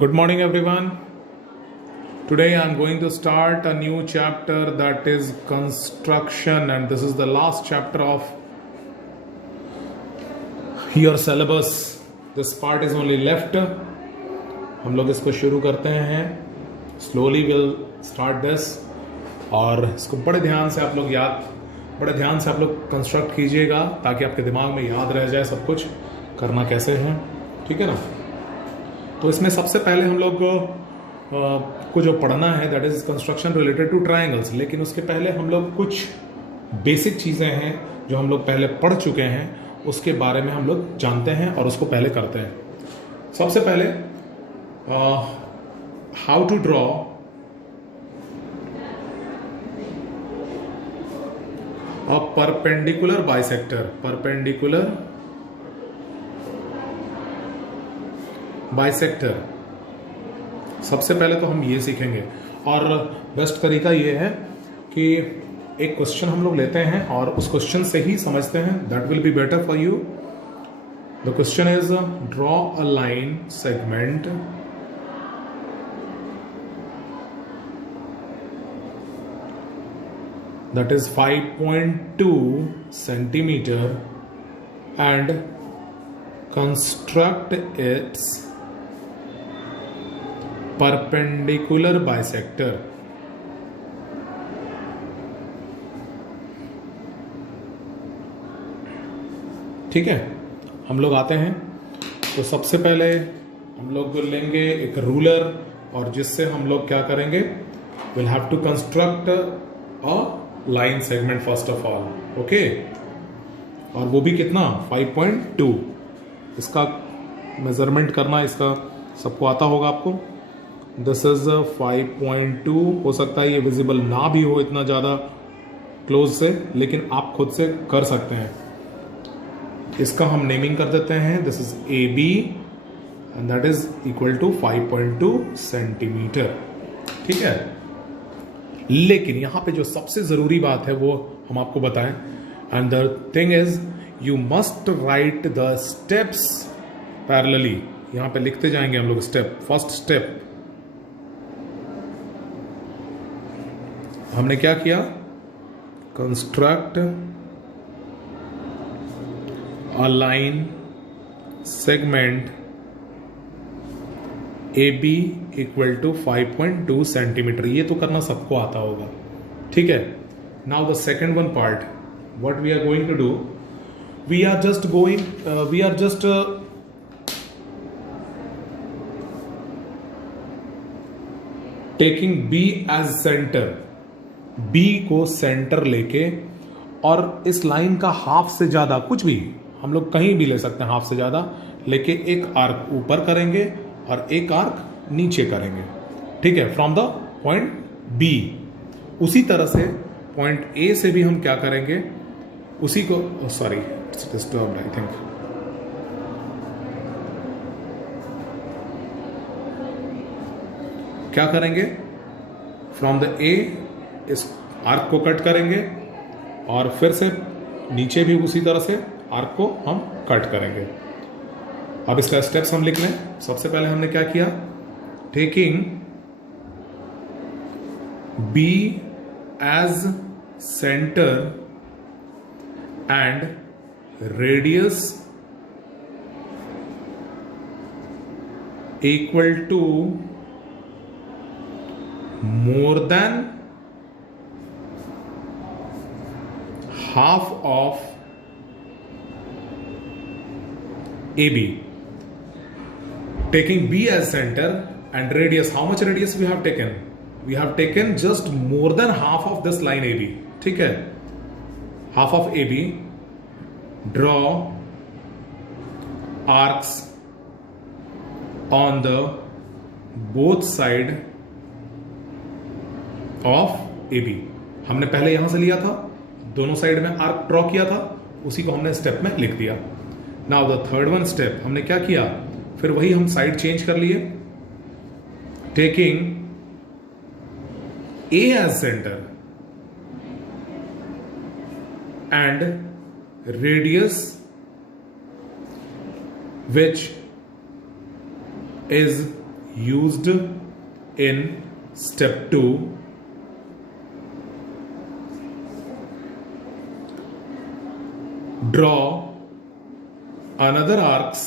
Good morning, everyone. Today I am going to start a new chapter, that is construction, and this is the last chapter of your syllabus. This part is only left. हम लोग इसको शुरू करते हैं. Slowly we'll start this, और इसको बड़े ध्यान से आप लोग कंस्ट्रक्ट कीजिएगा ताकि आपके दिमाग में याद रह जाए सब कुछ करना कैसे है. ठीक है ना. तो इसमें सबसे पहले हम लोग को जो पढ़ना है that is construction related two triangles. लेकिन उसके पहले हम लोग कुछ बेसिक चीज़ें हैं जो हम लोग पहले पढ़ चुके हैं, उसके बारे में हम लोग जानते हैं और उसको पहले करते हैं. सबसे पहले how to draw a perpendicular bisector. सबसे पहले तो हम ये सीखेंगे, और बेस्ट तरीका ये है कि एक क्वेश्चन हम लोग लेते हैं और उस क्वेश्चन से ही समझते हैं. That will be better for you. The question is draw a line segment that is 5.2 centimeter and construct its perpendicular bisector. ठीक है, हम लोग आते हैं. तो सबसे पहले हम लोग लेंगे एक रूलर, और जिससे हम लोग क्या करेंगे, will have to construct a line segment first of all. Okay, और वो भी कितना, 5.2. इसका मेजरमेंट करना इसका सबको आता होगा आपको. This is 5.2. हो सकता है ये विजिबल ना भी हो इतना ज़्यादा क्लोज से, लेकिन आप खुद से कर सकते हैं. इसका हम नेमिंग कर देते हैं. This is AB and that is equal to 5.2 centimetre. ठीक है. लेकिन यहां पे जो सबसे जरूरी बात है वो हम आपको बताएं. And the thing is you must write the steps parallelly. यहां पे लिखते जाएंगे हम लोग स्टेप. फर्स्ट स्टेप हमने क्या किया, construct a line segment AB equal to 5.2 centimetre. ये तो करना सबको आता होगा. ठीक है. Now the second one part, what we are going to do, we are just taking B as centre. B को सेंटर लेके, और इस लाइन का हाफ से ज्यादा, कुछ भी हम लोग कहीं भी ले सकते हैं, हाफ से ज्यादा लेके एक आर्क ऊपर करेंगे और एक आर्क नीचे करेंगे. ठीक है, फ्रॉम द पॉइंट B. उसी तरह से पॉइंट A से भी हम क्या करेंगे, उसी को, सॉरी डिस्टर्ब्ड आई थिंक. क्या करेंगे, फ्रॉम द A इस आर्क को कट करेंगे, और फिर से नीचे भी उसी तरह से आर्क को हम कट करेंगे. अब इसका स्टेप्स हम लिख लें. सबसे पहले हमने क्या किया, taking B as centre and radius equal to more than half of AB. Taking B as center and radius, how much radius we have taken? We have taken just more than half of this line AB. ठीक है, half of AB. Draw arcs on the both side of AB. हमने पहले यहां से लिया था, दोनों side में आर्क ड्रॉ किया था, उसी को हमने स्टेप में लिख दिया. Now the third one step हमने क्या किया, फिर वही हम साइड चेंज कर लिए. Taking A as center and radius which is used in step 2 draw another arcs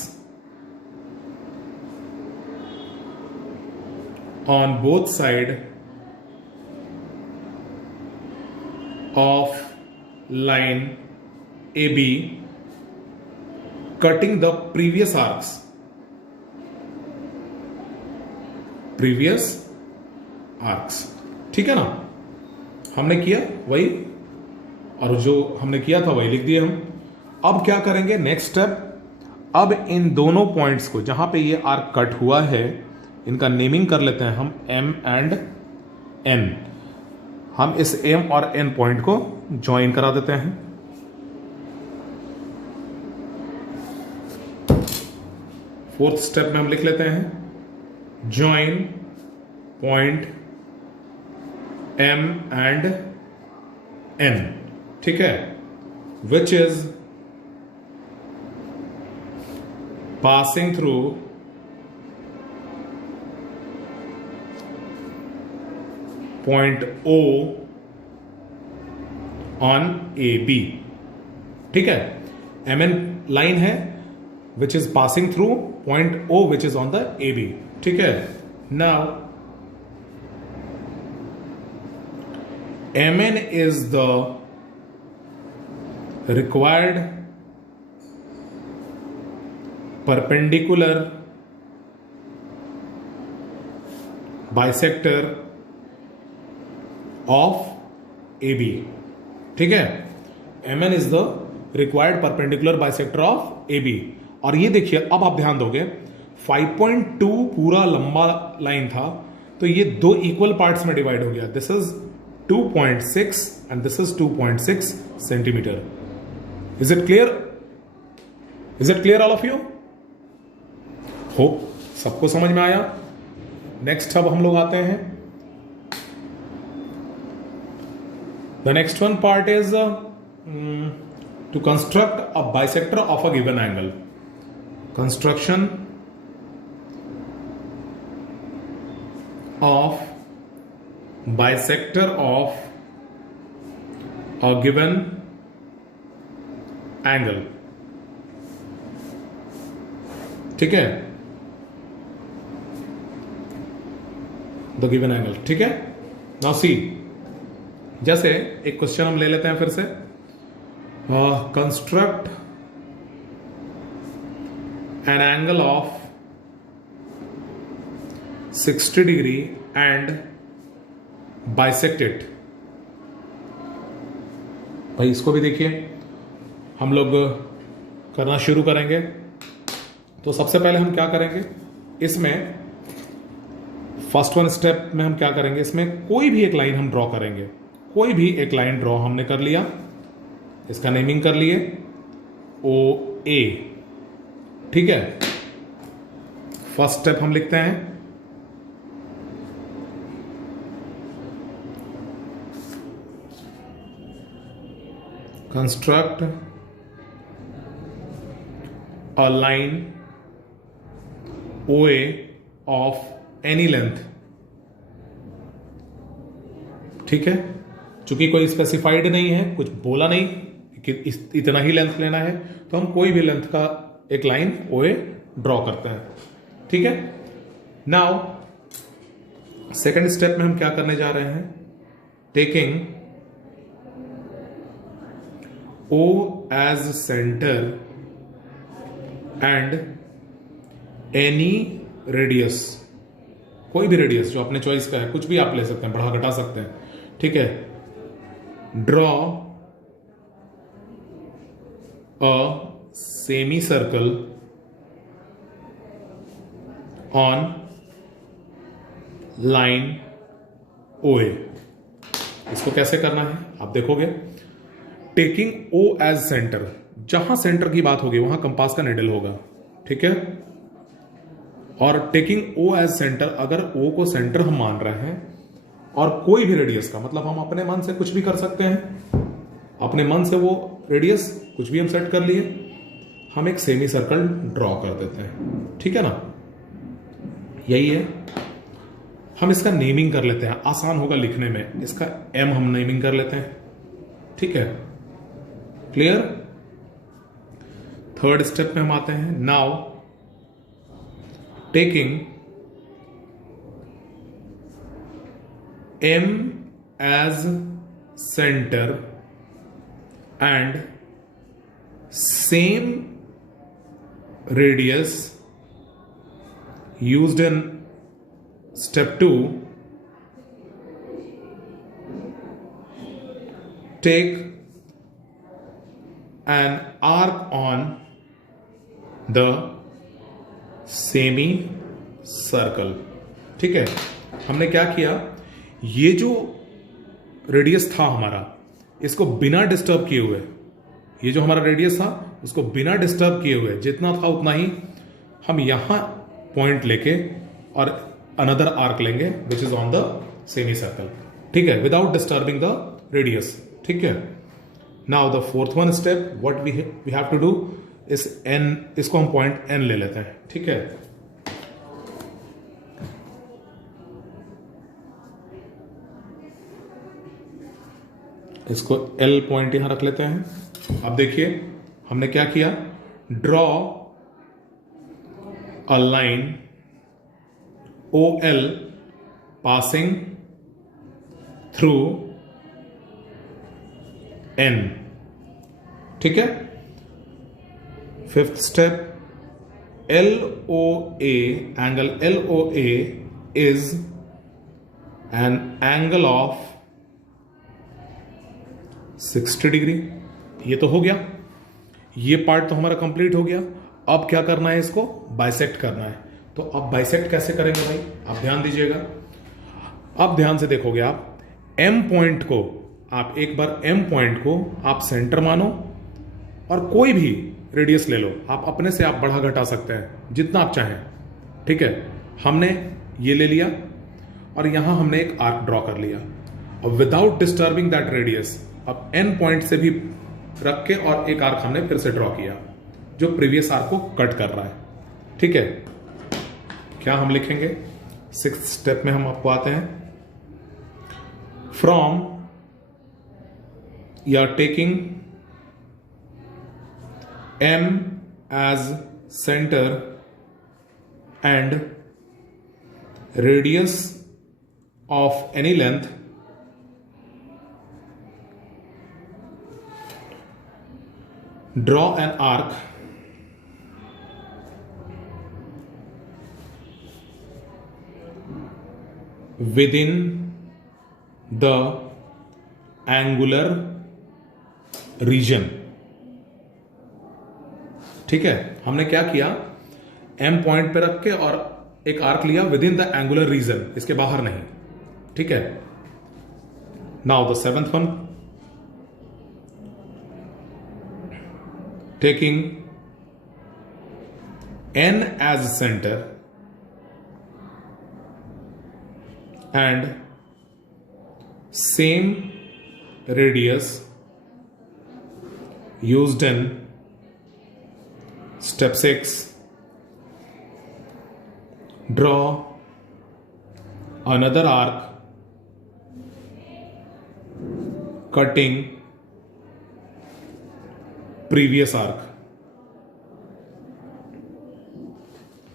on both sides of line AB cutting the previous arcs. ठीक है ना, हमने किया वही, और जो हमने किया था वही लिख दिया हम। अब क्या करेंगे नेक्स्ट स्टेप, अब इन दोनों पॉइंट्स को जहां पे ये आर्क कट हुआ है इनका नेमिंग कर लेते हैं हम M एंड N। हम इस M और N पॉइंट को ज्वाइन करा देते हैं। फोर्थ स्टेप में हम लिख लेते हैं join point M and N, ठीक है, which is passing through point O on AB, ठीक है। MN लाइन है which is passing through point O which is on the AB, ठीक है। Now MN is the required perpendicular bisector of AB, ठीक है। MN is the required perpendicular bisector of AB। और ये देखिए, अब आप ध्यान दोगे 5.2 पूरा लंबा लाइन था, तो ये दो इक्वल पार्ट्स में डिवाइड हो गया। This is 2.6 and this is 2.6 centimeter. Is it clear? Is it clear all of you? Hope सबको समझ में आया। नेक्स्ट अब हम लोग आते हैं, the next one part is to construct a bisector of a given angle. Construction of bisector of a given angle, ठीक है, द गिवन एंगल, ठीक है। नाउ सी, जैसे एक क्वेश्चन हम ले लेते हैं फिर से, construct N angle of 60 degree and bisect it. भाई इसको भी देखिए, हम लोग करना शुरू करेंगे। तो सबसे पहले हम क्या करेंगे, इसमें फर्स्ट वन स्टेप में हम क्या करेंगे, इसमें कोई भी एक लाइन हम ड्रॉ करेंगे। कोई भी एक लाइन ड्रॉ हमने कर लिया, इसका नेमिंग कर लिए OA, ठीक है। फर्स्ट स्टेप हम लिखते हैं construct a line OA of any length, ठीक है। चूंकि कोई स्पेसिफाइड नहीं है, कुछ बोला नहीं कि इतना ही लेंथ लेना है, तो हम कोई भी लेंथ का एक लाइन OA ड्रॉ करते हैं, ठीक है। नाउ सेकेंड स्टेप में हम क्या करने जा रहे हैं, taking O as center and any radius, कोई भी रेडियस जो अपने चॉइस का है, कुछ भी आप ले सकते हैं, बढ़ा घटा सकते हैं, ठीक है। Draw a semi circle on line OA। इसको कैसे करना है आप देखोगे। टेकिंग O एज सेंटर, जहां सेंटर की बात होगी वहां कंपास का निडल होगा, ठीक है। और टेकिंग O एज सेंटर, अगर O को सेंटर हम मान रहे हैं और कोई भी रेडियस का, मतलब हम अपने मन से कुछ भी कर सकते हैं, अपने मन से वो रेडियस कुछ भी हम सेट कर लिए, हम एक सेमी सर्कल ड्रॉ कर देते हैं, ठीक है ना। यही है। हम इसका नेमिंग कर लेते हैं, आसान होगा लिखने में। इसका एम हम नेमिंग कर लेते हैं, ठीक है, क्लियर। थर्ड स्टेप में हम आते हैं। Now taking M as centre and same radius used in step 2, take an arc on the semi circle। ठीक है, हमने क्या किया, ये जो रेडियस था हमारा, इसको बिना डिस्टर्ब किए हुए, ये जो हमारा रेडियस था उसको बिना डिस्टर्ब किए हुए जितना था उतना ही हम यहां पॉइंट लेके और अनदर आर्क लेंगे which is on the semi circle, ठीक है, विदाउट डिस्टर्बिंग द रेडियस, ठीक है। Now the fourth one step what we have to do is N, इसको हम पॉइंट एन ले लेते हैं, ठीक है। इसको एल पॉइंट यहां रख लेते हैं। अब देखिए हमने क्या किया, draw a line O L passing through N, ठीक है। Fifth step, L O A, angle L O A is an angle of 60 degree. ये तो हो गया, ये पार्ट तो हमारा कंप्लीट हो गया। अब क्या करना है, इसको बाइसेक्ट करना है। तो अब बाइसेक्ट कैसे करेंगे भाई, आप ध्यान दीजिएगा। अब ध्यान से देखोगे आप, एम पॉइंट को आप एक बार एम पॉइंट को आप सेंटर मानो और कोई भी रेडियस ले लो, आप अपने से आप बढ़ा घटा सकते हैं जितना आप चाहें, ठीक है। हमने ये ले लिया और यहां हमने एक आर्क ड्रॉ कर लिया। अब विदाउट डिस्टर्बिंग दैट रेडियस, अब एन पॉइंट से भी रख के और एक आर्क हमने फिर से ड्रॉ किया जो प्रीवियस आर्क को कट कर रहा है, ठीक है। क्या हम लिखेंगे, सिक्स्थ स्टेप में हम आपको आते हैं। फ्रॉम या taking M as centre and radius of any length, draw an arc within the angular region, ठीक है। हमने क्या किया, एम पॉइंट पे रख के और एक आर्क लिया within the angular region, इसके बाहर नहीं, ठीक है। Now the seventh one, taking n as center and same radius used in step 6, draw another arc cutting previous arc,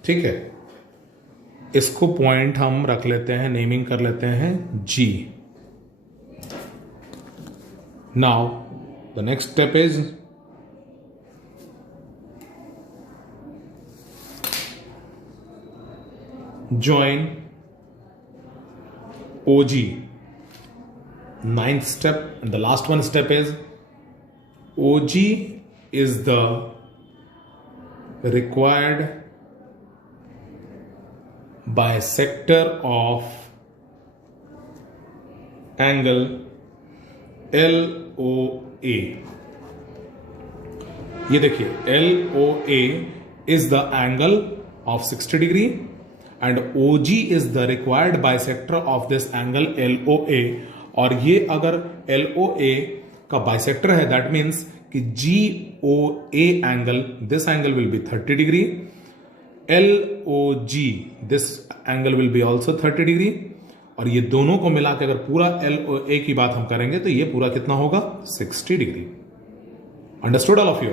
ठीक है। इसको पॉइंट हम रख लेते हैं, नेमिंग कर लेते हैं जी। Now the next step is join OG. Ninth step and the last one step is OG is the required bisector of angle LOA. ये देखिए LOA is the angle of 60 degree and OG is the required bisector of this angle LOA. और ये अगर LOA का bisector है that means कि GOA angle, this angle will be 30 degree LOG, this angle will be also 30 degree, और ये दोनों को मिला के अगर पूरा LOA की बात हम करेंगे तो ये पूरा कितना होगा 60 degree. Understood all of you?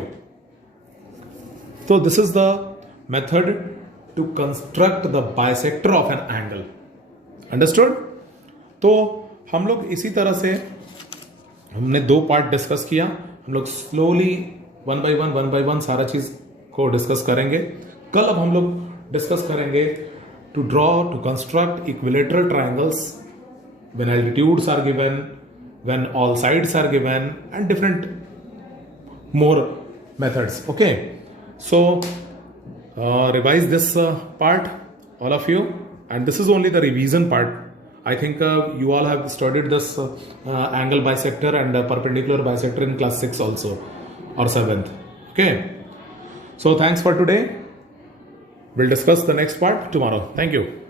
तो this is the method to construct the bisector of an angle. Understood? तो हम लोग इसी तरह से हमने 2 पार्ट डिस्कस किया, हम लोग स्लोली वन बाय वन सारा चीज को डिस्कस करेंगे। कल अब हम लोग डिस्कस करेंगे to draw, to construct equilateral triangles when altitudes are given, when all sides are given, and different more methods. Okay, so revise this part, all of you, and this is only the revision part. I think you all have studied this angle bisector and perpendicular bisector in class 6 also, or 7th. Okay, so thanks for today. We'll discuss the next part tomorrow. Thank you.